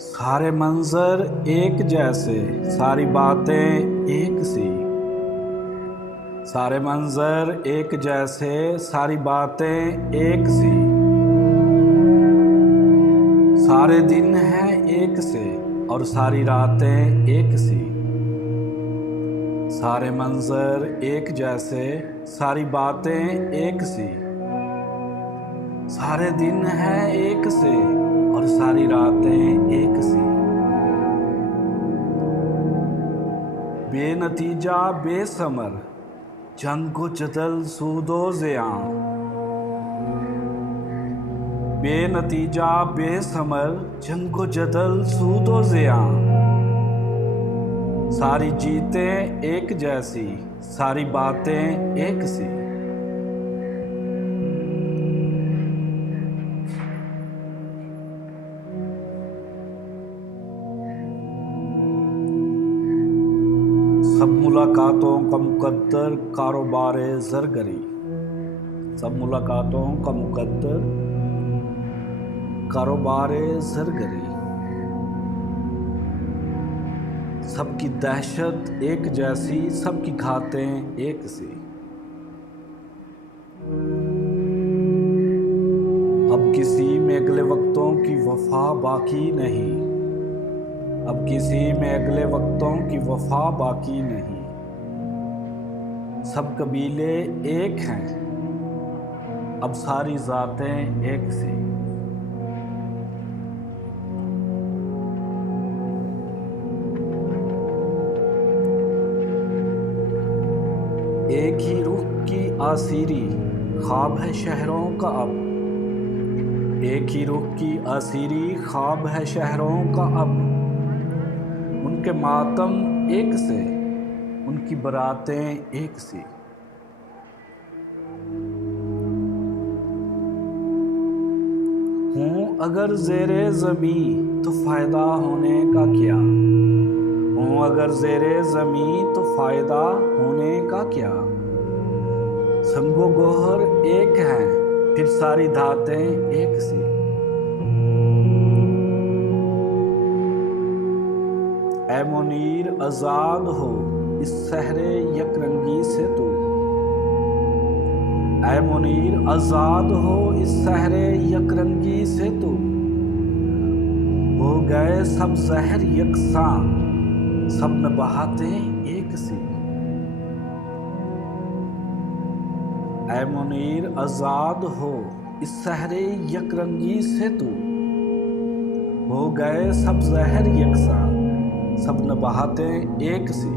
सारे मंजर एक जैसे, सारी बातें एक सी। सारे मंजर एक जैसे, सारी बातें एक सी। सारे दिन हैं एक से और सारी रातें एक सी। सारे मंजर एक जैसे, सारी बातें एक सी। सारे दिन हैं एक से और सारी रातें एक सी। बेनतीजा बेसमर, जंग को जदल सूदो ज़ियां। बेनतीजा बेसमर, जंग को जदल सूदो ज़ियां। सारी जीतें एक जैसी, सारी बातें एक सी। सब मुलाकातों का मुकद्दर कारोबार ज़रगरी। सब मुलाकातों का मुकद्दर कारोबार ज़रगरी। सबकी दहशत एक जैसी, सबकी घातें एक सी। अब किसी में अगले वक्तों की वफा बाकी नहीं। अब किसी में अगले वक्तों की वफा बाकी नहीं। सब कबीले एक हैं, अब सारी ज़ातें एक सी। एक ही रुख की आसीरी, ख्वाब है शहरों का अब। एक ही रुख की आसीरी, ख्वाब है शहरों का अब। उनके मातम एक से, उनकी बरातें एक सी। हूँ अगर ज़ेरे ज़मी तो फ़ायदा होने का क्या। हूँ अगर ज़ेरे ज़मी तो फ़ायदा होने का क्या। संगो गोहर एक हैं, फिर सारी धातें एक सी। ऐ मुनीर आज़ाद हो इस सहरे यकरंगी से तू। ऐ मुनीर आज़ाद हो इस सहरे यकरंगी से तू। हो गए सब जहर यकसां, सब में बहातें एक सी। ऐ मुनीर आज़ाद हो इस सहरे यकरंगी से तू। हो गए सब जहर यकसां, सब न बहातें एक सी।